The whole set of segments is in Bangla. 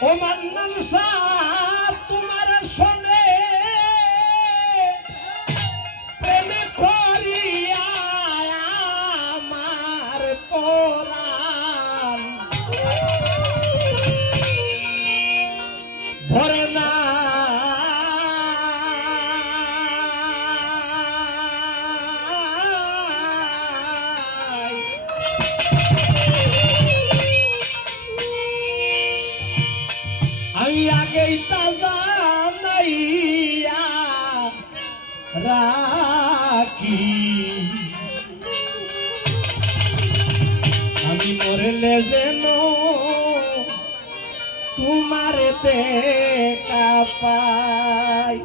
ও মান্নান শাহ পেলে যেন তোমার দেখা পাই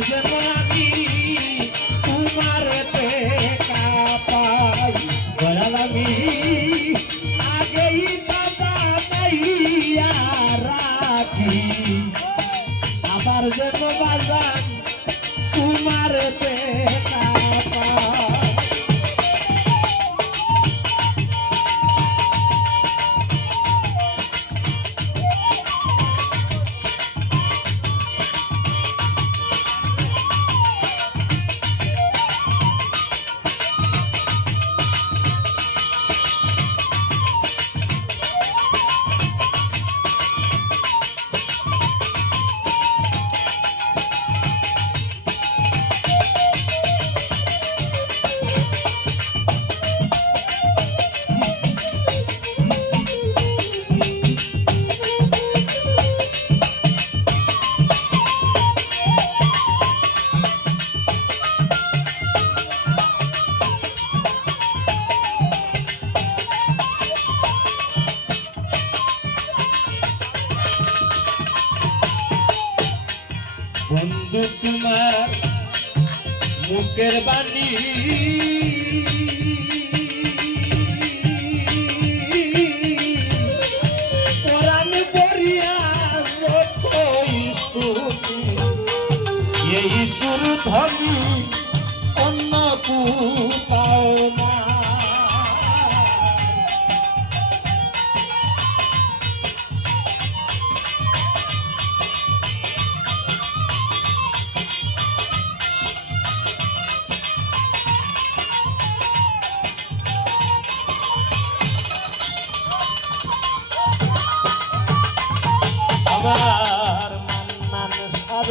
Cause বুকের বাণী কোরআন পড়িয়া রক্ত ইসু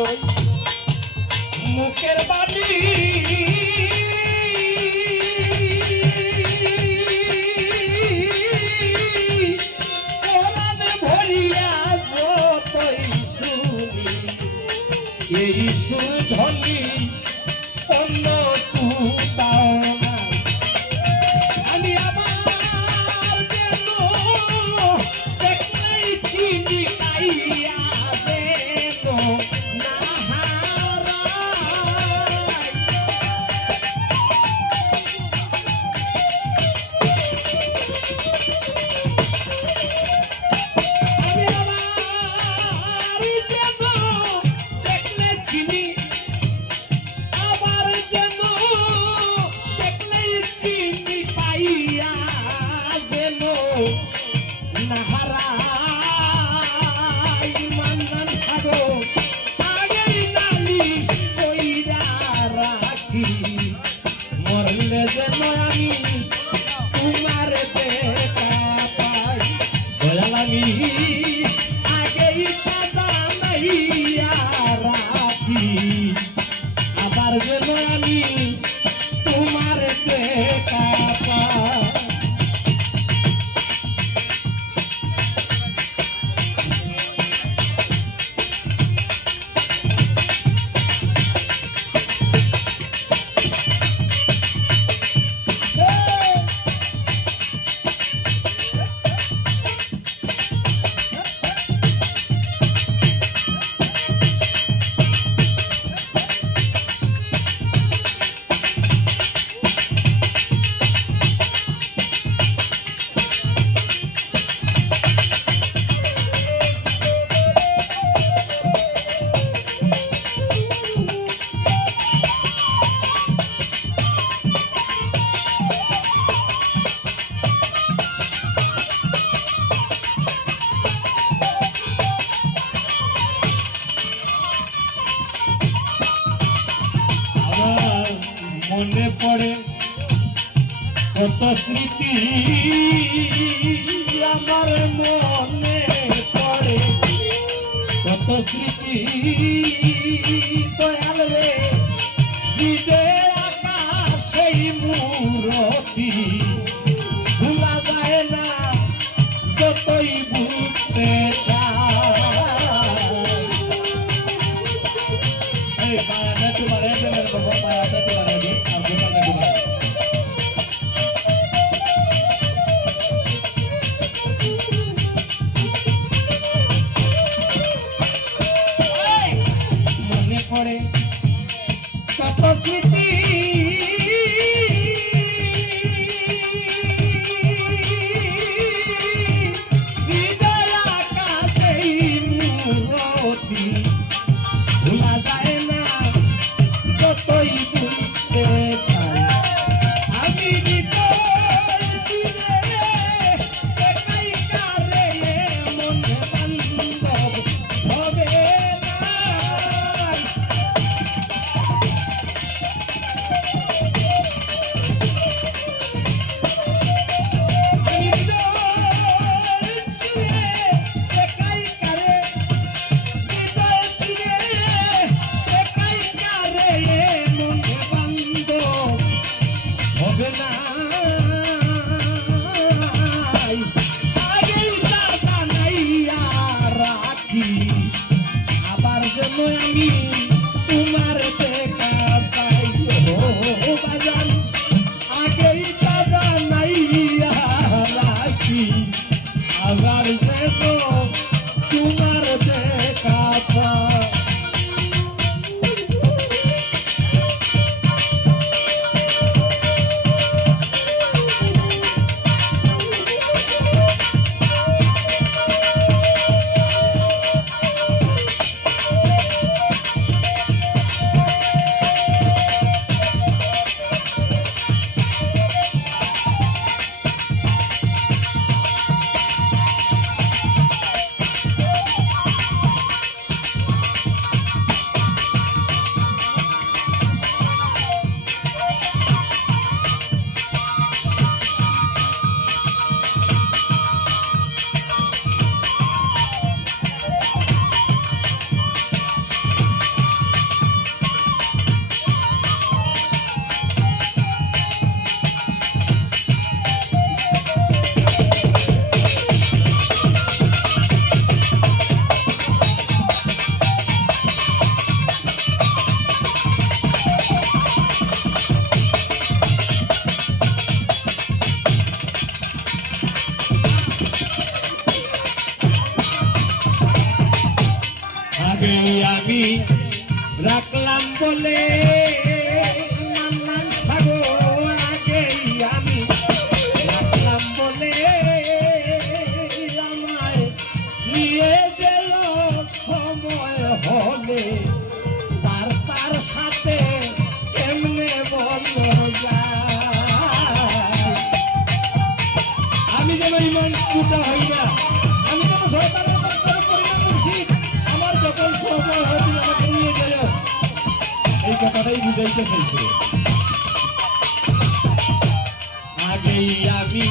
আদই মুখের বাণী। ভরিয়া যতই শুনি এই শুনি স্মৃতি আমার মনে পড়ে। কত স্মৃতি দয়াল রে দিবে সেই মূরতি। ভুলা যায় না, যতই ভুলতে চায় তোমার তোমার তোমার रे जग संतरे आ गई आमी